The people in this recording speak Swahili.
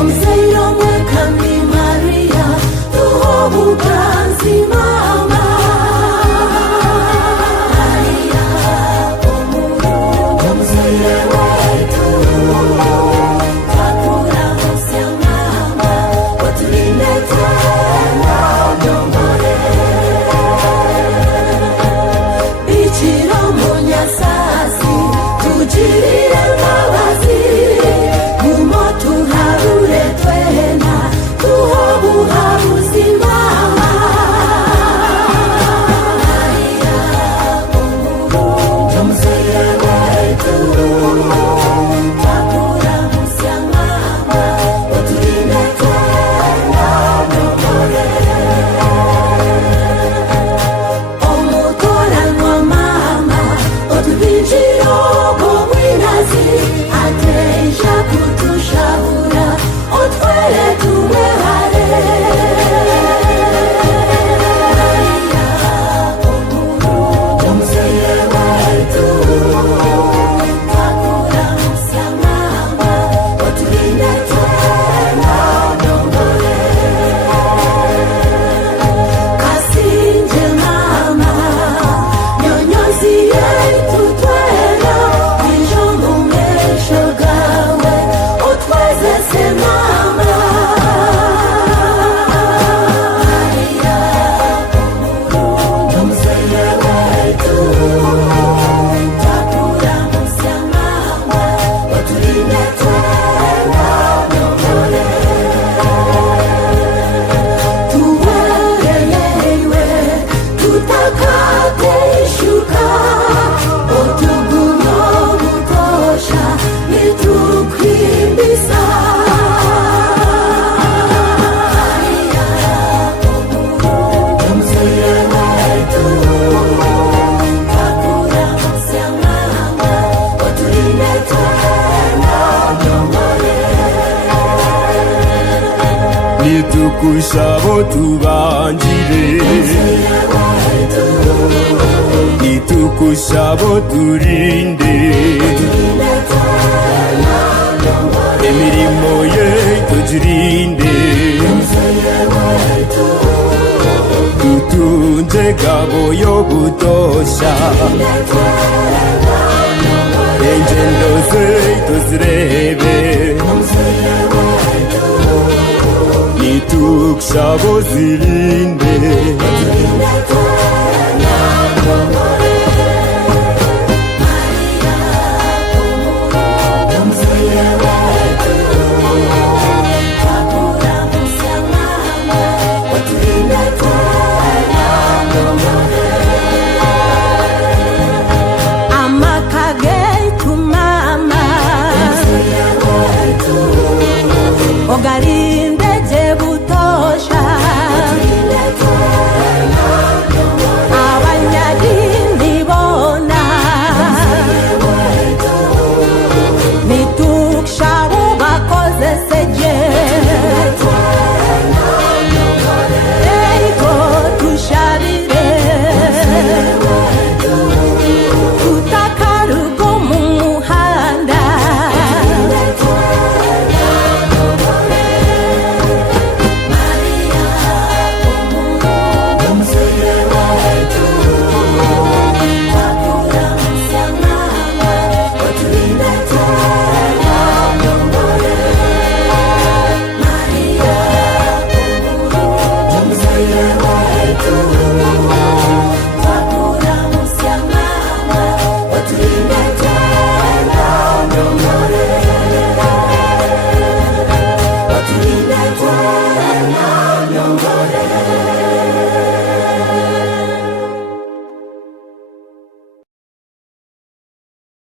omseiromwe kandi Maria tuhobukanzi mama Maria omuro omseire wetu takura hosya mama watulinde tena dongore bichiro munyasasi tujirire mbabazi gumo tuharure twena tuhobuhabuzi mama Maria omuro omseire wetu takura hosya mama watulinde tena dongore omutoranwa mama otubinjiro bw'omwinazi ateja kutushabura otwere tumwehare Maria omuro omseire wetu takura hosya mama watulinde tena dongore kasinje mama nyonyozi yetu twena ijo mumesho gawe utwezese mama Maria omuro omseire wetu takura hosya mama watulinde tena dongore tuwereyewe tutakate ishuka otugumo butosha nitukwimbisa Maria omuro omseire wetu takura hosya mama watulinde tena dongore nitukushabo tubanjire nitukushabo turinde emirimo ye tujirinde tutunze gabo yo butosha engendo ze tuzirebe nitukushabo zirinde